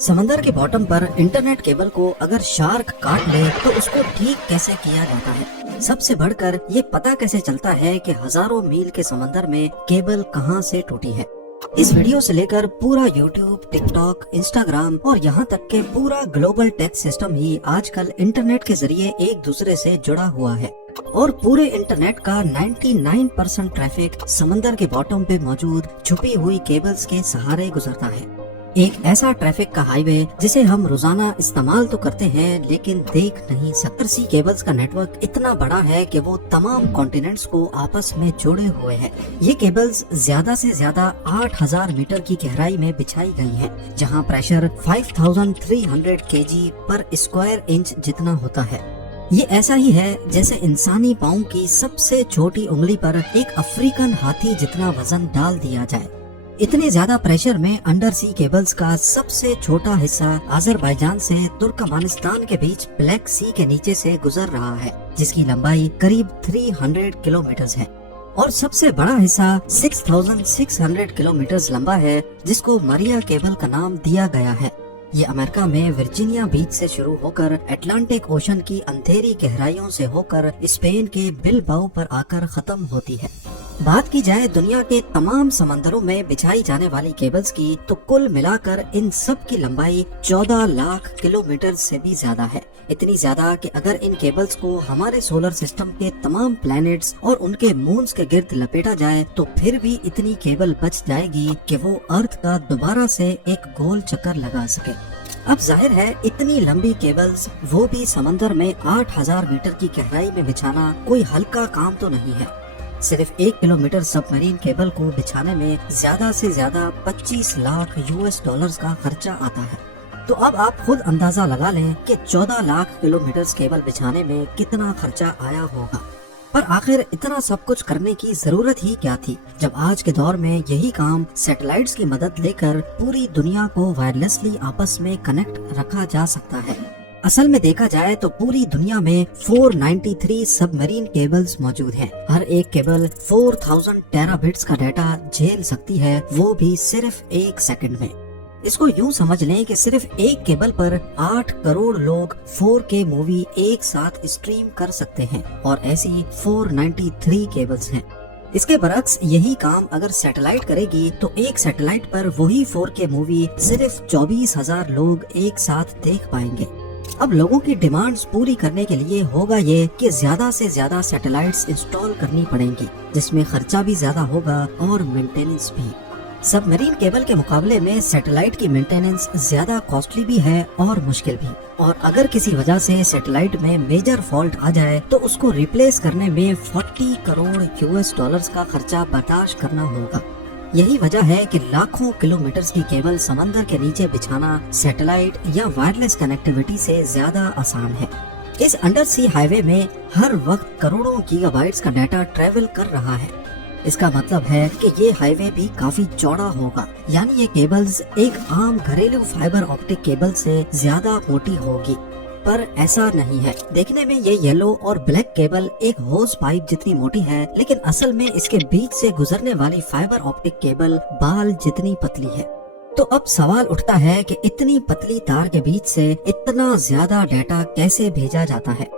समंदर के बॉटम पर इंटरनेट केबल को अगर शार्क काट ले तो उसको ठीक कैसे किया जाता है। सबसे बढ़कर ये पता कैसे चलता है कि हजारों मील के समंदर में केबल कहां से टूटी है। इस वीडियो से लेकर पूरा यूट्यूब, टिकटॉक, इंस्टाग्राम और यहाँ तक के पूरा ग्लोबल टेक सिस्टम ही आजकल इंटरनेट के जरिए एक दूसरे से जुड़ा हुआ है और पूरे इंटरनेट का 99% ट्रैफिक समंदर के बॉटम पे मौजूद छुपी हुई केबल्स के सहारे गुजरता है। एक ऐसा ट्रैफिक का हाईवे जिसे हम रोजाना इस्तेमाल तो करते हैं लेकिन देख नहीं सकते। सी केबल्स का नेटवर्क इतना बड़ा है कि वो तमाम कॉन्टिनेंट्स को आपस में जोड़े हुए हैं। ये केबल्स ज्यादा से ज्यादा 8000 मीटर की गहराई में बिछाई गई हैं, जहां प्रेशर 5300 kg पर स्क्वायर इंच जितना होता है। ये ऐसा ही है जैसे इंसानी पाँव की सबसे छोटी उंगली पर एक अफ्रीकन हाथी जितना वजन डाल दिया जाए। इतने ज्यादा प्रेशर में अंडर सी केबल्स का सबसे छोटा हिस्सा अजरबैजान से तुर्कमानिस्तान के बीच ब्लैक सी के नीचे से गुजर रहा है, जिसकी लंबाई करीब 300 किलोमीटर है और सबसे बड़ा हिस्सा 6600 किलोमीटर लंबा है, जिसको मरिया केबल का नाम दिया गया है। ये अमेरिका में वर्जीनिया बीच से शुरू होकर अटलांटिक ओशन की अंधेरी गहराइयों से होकर स्पेन के बिलबाओ पर आकर खत्म होती है। बात की जाए दुनिया के तमाम समंदरों में बिछाई जाने वाली केबल्स की, तो कुल मिलाकर इन सब की लंबाई 14 लाख किलोमीटर से भी ज्यादा है। इतनी ज्यादा कि अगर इन केबल्स को हमारे सोलर सिस्टम के तमाम प्लैनेट्स और उनके मून्स के गिर्द लपेटा जाए तो फिर भी इतनी केबल बच जाएगी कि वो अर्थ का दोबारा से एक गोल चक्कर लगा सके। अब जाहिर है इतनी लंबी केबल्स, वो भी समंदर में 8000 मीटर की गहराई में बिछाना कोई हल्का काम तो नहीं है। सिर्फ 1 किलोमीटर सबमरीन केबल को बिछाने में ज्यादा से ज्यादा 25 लाख US$ का खर्चा आता है। तो अब आप खुद अंदाजा लगा लें कि 14 लाख किलोमीटर केबल बिछाने में कितना खर्चा आया होगा। पर आखिर इतना सब कुछ करने की जरूरत ही क्या थी, जब आज के दौर में यही काम सैटेलाइट्स की मदद लेकर पूरी दुनिया को वायरलेसली आपस में कनेक्ट रखा जा सकता है। असल में देखा जाए तो पूरी दुनिया में 493 सबमरीन केबल्स मौजूद हैं। हर एक केबल 4000 टेराबिट्स का डाटा झेल सकती है, वो भी सिर्फ 1 सेकंड में। इसको यूं समझ लें कि सिर्फ एक केबल पर 8 करोड़ लोग 4K मूवी एक साथ स्ट्रीम कर सकते हैं और ऐसी 493 केबल्स हैं। इसके बरक्स यही काम अगर सैटेलाइट करेगी तो एक सैटेलाइट पर वही 4K मूवी सिर्फ 24,000 लोग एक साथ देख पाएंगे। अब लोगों की डिमांड्स पूरी करने के लिए होगा ये कि ज्यादा से ज्यादा सैटेलाइट्स इंस्टॉल करनी पड़ेंगी, जिसमें खर्चा भी ज्यादा होगा और मेंटेनेंस भी। सबमरीन केबल के मुकाबले में सैटेलाइट की मेंटेनेंस ज्यादा कॉस्टली भी है और मुश्किल भी, और अगर किसी वजह से सैटेलाइट में मेजर फॉल्ट आ जाए तो उसको रिप्लेस करने में 40 करोड़ US$ का खर्चा बर्दाश्त करना होगा। यही वजह है कि लाखों किलोमीटर की केबल समंदर के नीचे बिछाना सैटेलाइट या वायरलेस कनेक्टिविटी से ज्यादा आसान है। इस अंडर सी हाईवे में हर वक्त करोड़ों गीगाबाइट्स का डाटा ट्रेवल कर रहा है। इसका मतलब है कि ये हाईवे भी काफी चौड़ा होगा, यानी ये केबल्स एक आम घरेलू फाइबर ऑप्टिक केबल से ज्यादा मोटी होगी। पर ऐसा नहीं है। देखने में ये येलो और ब्लैक केबल एक होस पाइप जितनी मोटी है, लेकिन असल में इसके बीच से गुजरने वाली फाइबर ऑप्टिक केबल बाल जितनी पतली है। तो अब सवाल उठता है कि इतनी पतली तार के बीच से इतना ज्यादा डाटा कैसे भेजा जाता है।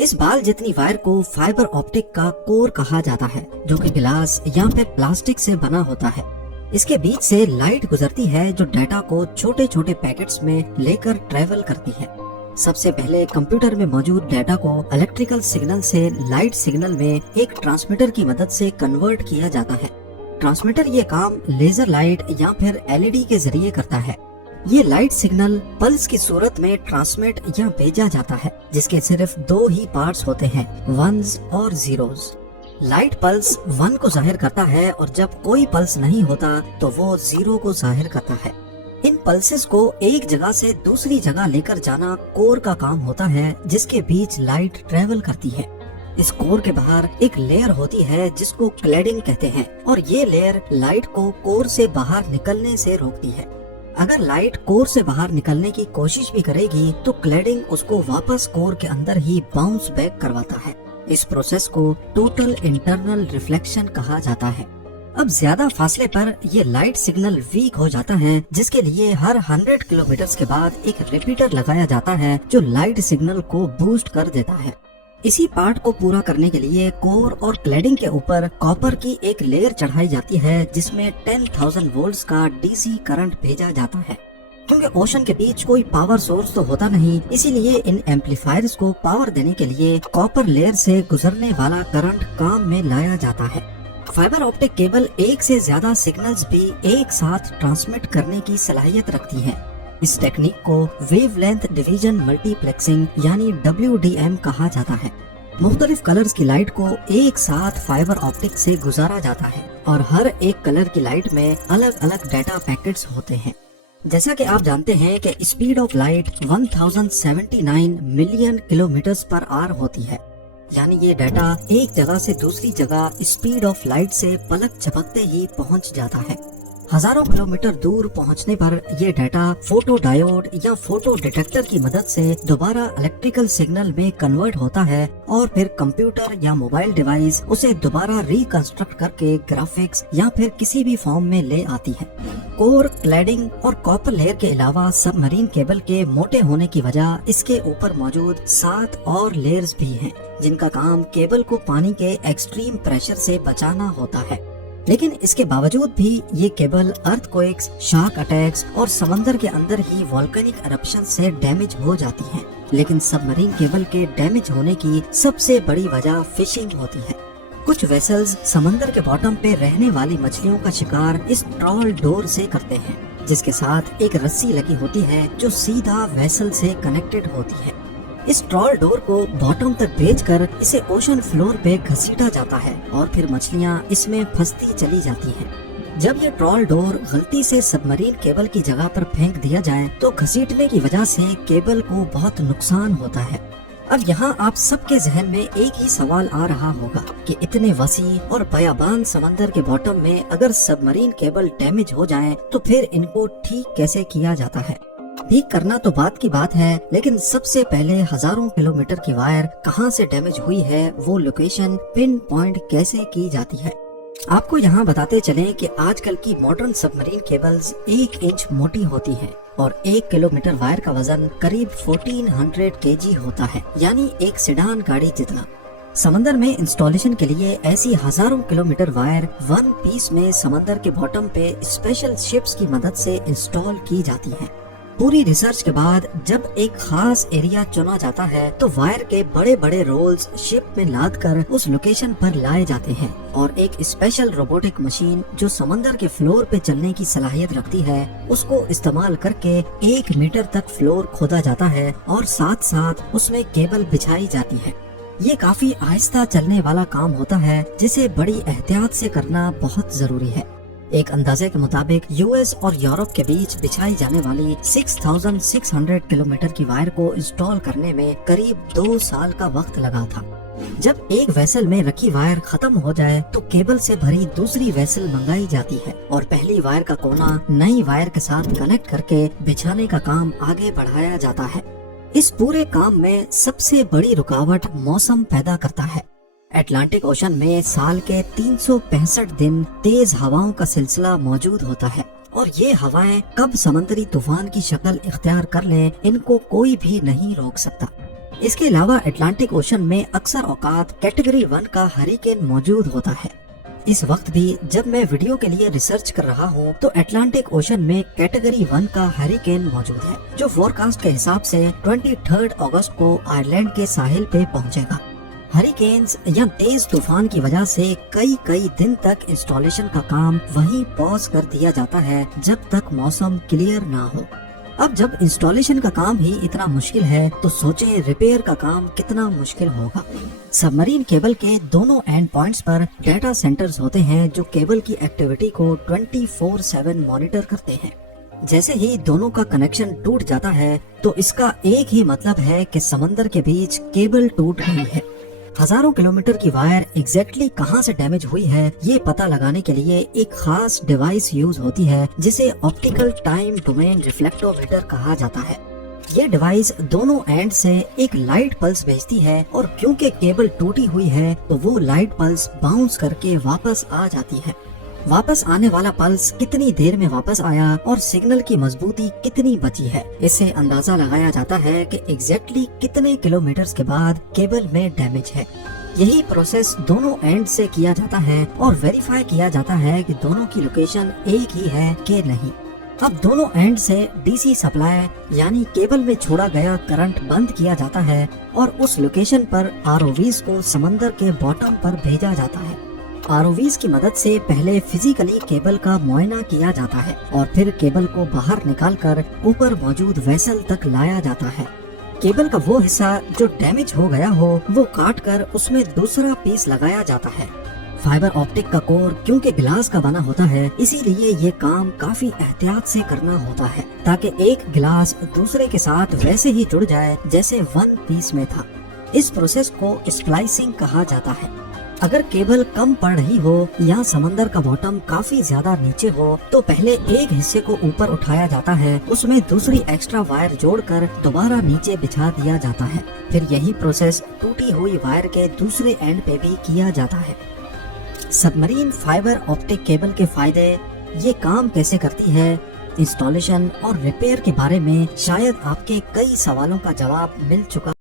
इस बाल जितनी वायर को फाइबर ऑप्टिक का कोर कहा जाता है, जो कि गिलास या फिर प्लास्टिक से बना होता है। इसके बीच से लाइट गुजरती है जो डाटा को छोटे छोटे पैकेट्स में लेकर ट्रेवल करती है। सबसे पहले कंप्यूटर में मौजूद डाटा को इलेक्ट्रिकल सिग्नल से लाइट सिग्नल में एक ट्रांसमीटर की मदद से कन्वर्ट किया जाता है। ट्रांसमीटर ये काम लेजर लाइट या फिर LED के जरिए करता है। ये लाइट सिग्नल पल्स की सूरत में ट्रांसमिट या भेजा जाता है, जिसके सिर्फ 2 ही पार्ट्स होते हैं, 1s और 0s। लाइट पल्स 1 को जाहिर करता है और जब कोई पल्स नहीं होता तो वो 0 को जाहिर करता है। इन पल्सेस को एक जगह से दूसरी जगह लेकर जाना कोर का काम होता है, जिसके बीच लाइट ट्रेवल करती है। इस कोर के बाहर एक लेयर होती है जिसको क्लैडिंग कहते हैं, और ये लेयर लाइट को कोर से बाहर निकलने से रोकती है। अगर लाइट कोर से बाहर निकलने की कोशिश भी करेगी तो क्लैडिंग उसको वापस कोर के अंदर ही बाउंस बैक करवाता है। इस प्रोसेस को टोटल इंटरनल रिफ्लेक्शन कहा जाता है। अब ज्यादा फासले पर ये लाइट सिग्नल वीक हो जाता है, जिसके लिए हर 100 किलोमीटर के बाद एक रिपीटर लगाया जाता है जो लाइट सिग्नल को बूस्ट कर देता है। इसी पार्ट को पूरा करने के लिए कोर और क्लैडिंग के ऊपर कॉपर की एक लेयर चढ़ाई जाती है, जिसमें 10,000 वोल्ट्स का डीसी करंट भेजा जाता है। क्योंकि ओशन के बीच कोई पावर सोर्स तो होता नहीं, इसीलिए इन एम्पलीफायर्स को पावर देने के लिए कॉपर लेयर से गुजरने वाला करंट काम में लाया जाता है। फाइबर ऑप्टिक केबल एक से ज्यादा सिग्नल्स भी एक साथ ट्रांसमिट करने की सलाहियत रखती है। इस टेक्निक को वेवलेंथ डिवीजन मल्टीप्लेक्सिंग यानी WDM कहा जाता है। मुख्तलिफ कलर्स की लाइट को एक साथ फाइबर ऑप्टिक से गुजारा जाता है और हर एक कलर की लाइट में अलग अलग डाटा पैकेट्स होते हैं। जैसा कि आप जानते हैं कि speed of light 1079 million kilometre per hour होती है, यानी ये डाटा एक जगह से दूसरी जगह स्पीड ऑफ लाइट से पलक झपकते ही पहुंच जाता है। हजारों किलोमीटर दूर पहुंचने पर यह डाटा फोटो डायोड या फोटो डिटेक्टर की मदद से दोबारा इलेक्ट्रिकल सिग्नल में कन्वर्ट होता है और फिर कंप्यूटर या मोबाइल डिवाइस उसे दोबारा रिकंस्ट्रक्ट करके ग्राफिक्स या फिर किसी भी फॉर्म में ले आती है। कोर, क्लैडिंग और कॉपर लेयर के अलावा सबमरीन केबल के मोटे होने की वजह इसके ऊपर मौजूद 7 और लेयर्स भी हैं, जिनका काम केबल को पानी के एक्सट्रीम प्रेशर से बचाना होता है। लेकिन इसके बावजूद भी ये केबल अर्थक्वेक्स, शार्क अटैक्स और समंदर के अंदर ही वोल्केनिक एरप्शन से डैमेज हो जाती हैं। लेकिन सबमरीन केबल के डैमेज होने की सबसे बड़ी वजह फिशिंग होती है। कुछ वेसल्स समंदर के बॉटम पे रहने वाली मछलियों का शिकार इस ट्रॉल डोर से करते हैं, जिसके साथ एक रस्सी लगी होती है जो सीधा वेसल से कनेक्टेड होती है। इस ट्रॉल डोर को बॉटम तक भेजकर इसे ओशन फ्लोर पे घसीटा जाता है और फिर मछलियां इसमें फंसती चली जाती हैं। जब ये ट्रॉल डोर गलती से सबमरीन केबल की जगह पर फेंक दिया जाए तो घसीटने की वजह से केबल को बहुत नुकसान होता है। अब यहाँ आप सबके जहन में एक ही सवाल आ रहा होगा कि इतने वसी और बयाबान समंदर के बॉटम में अगर सबमरीन केबल डैमेज हो जाए तो फिर इनको ठीक कैसे किया जाता है। ठीक करना तो बात की बात है, लेकिन सबसे पहले हजारों किलोमीटर की वायर कहां से डैमेज हुई है वो लोकेशन पिन पॉइंट कैसे की जाती है। आपको यहाँ बताते चलें कि आजकल की मॉडर्न सबमरीन केबल्स 1 इंच मोटी होती हैं और 1 किलोमीटर वायर का वजन करीब 1400 kg होता है, यानी एक सेडान गाड़ी जितना। समंदर में इंस्टॉलेशन के लिए ऐसी हजारों किलोमीटर वायर वन पीस में समंदर के बॉटम पे स्पेशल शिप्स की मदद से इंस्टॉल की जाती है। पूरी रिसर्च के बाद जब एक खास एरिया चुना जाता है तो वायर के बड़े बड़े रोल्स शिप में लाद कर उस लोकेशन पर लाए जाते हैं और एक स्पेशल रोबोटिक मशीन जो समंदर के फ्लोर पे चलने की सलाहियत रखती है उसको इस्तेमाल करके 1 मीटर तक फ्लोर खोदा जाता है और साथ साथ उसमें केबल बिछाई जाती है। ये काफी आहिस्ता चलने वाला काम होता है, जिसे बड़ी एहतियात से करना बहुत जरूरी है। एक अंदाजे के मुताबिक यूएस और यूरोप के बीच बिछाई जाने वाली 6600 किलोमीटर की वायर को इंस्टॉल करने में करीब 2 साल का वक्त लगा था। जब एक वेसल में रखी वायर खत्म हो जाए तो केबल से भरी दूसरी वेसल मंगाई जाती है और पहली वायर का कोना नई वायर के साथ कनेक्ट करके बिछाने का काम आगे बढ़ाया जाता है। इस पूरे काम में सबसे बड़ी रुकावट मौसम पैदा करता है। अटलांटिक ओशन में साल के 365 दिन तेज हवाओं का सिलसिला मौजूद होता है और ये हवाएं कब समंदरी तूफान की शक्ल इख्तियार कर लें इनको कोई भी नहीं रोक सकता। इसके अलावा अटलांटिक ओशन में अक्सर औकात कैटेगरी 1 का हरिकेन मौजूद होता है। इस वक्त भी जब मैं वीडियो के लिए रिसर्च कर रहा हूँ तो अटलांटिक ओशन में कैटेगरी 1 का हरिकेन मौजूद है, जो फोरकास्ट के हिसाब से 23 अगस्त को आयरलैंड के साहिल पे पहुँचेगा। हरिकेन्स या तेज तूफान की वजह से कई दिन तक इंस्टॉलेशन का काम वहीं पॉज कर दिया जाता है जब तक मौसम क्लियर ना हो। अब जब इंस्टॉलेशन का काम ही इतना मुश्किल है तो सोचें रिपेयर का काम कितना मुश्किल होगा। सबमरीन केबल के दोनों एंड पॉइंट्स पर डाटा सेंटर्स होते हैं जो केबल की एक्टिविटी को 24/7 मॉनिटर करते हैं। जैसे ही दोनों का कनेक्शन टूट जाता है तो इसका एक ही मतलब है कि समंदर के बीच केबल टूट गई है। हजारों किलोमीटर की वायर एग्जैक्टली कहां से डैमेज हुई है ये पता लगाने के लिए एक खास डिवाइस यूज होती है जिसे ऑप्टिकल टाइम डोमेन रिफ्लेक्टोमीटर कहा जाता है। ये डिवाइस दोनों एंड से एक लाइट पल्स भेजती है और क्योंकि केबल टूटी हुई है तो वो लाइट पल्स बाउंस करके वापस आ जाती है। वापस आने वाला पल्स कितनी देर में वापस आया और सिग्नल की मजबूती कितनी बची है, इससे अंदाजा लगाया जाता है कि एग्जैक्टली कितने किलोमीटर के बाद केबल में डैमेज है। यही प्रोसेस दोनों एंड से किया जाता है और वेरीफाई किया जाता है कि दोनों की लोकेशन एक ही है कि नहीं। अब दोनों एंड से डीसी सप्लाई यानी केबल में छोड़ा गया करंट बंद किया जाता है और उस लोकेशन पर आरओवीज को समंदर के बॉटम पर भेजा जाता है। आरओवीज की मदद से पहले फिजिकली केबल का मुआयना किया जाता है और फिर केबल को बाहर निकालकर ऊपर मौजूद वेसल तक लाया जाता है। केबल का वो हिस्सा जो डैमेज हो गया हो वो काट कर उसमें दूसरा पीस लगाया जाता है। फाइबर ऑप्टिक का कोर क्योंकि ग्लास का बना होता है, इसीलिए ये काम काफी एहतियात से करना होता है ताकि एक ग्लास दूसरे के साथ वैसे ही जुड़ जाए जैसे वन पीस में था। इस प्रोसेस को स्प्लाइसिंग कहा जाता है। अगर केबल कम पड़ रही हो या समंदर का बॉटम काफी ज्यादा नीचे हो तो पहले एक हिस्से को ऊपर उठाया जाता है, उसमें दूसरी एक्स्ट्रा वायर जोड़कर दोबारा नीचे बिछा दिया जाता है। फिर यही प्रोसेस टूटी हुई वायर के दूसरे एंड पे भी किया जाता है। सबमरीन फाइबर ऑप्टिक केबल के फायदे, ये काम कैसे करती है, इंस्टॉलेशन और रिपेयर के बारे में शायद आपके कई सवालों का जवाब मिल चुका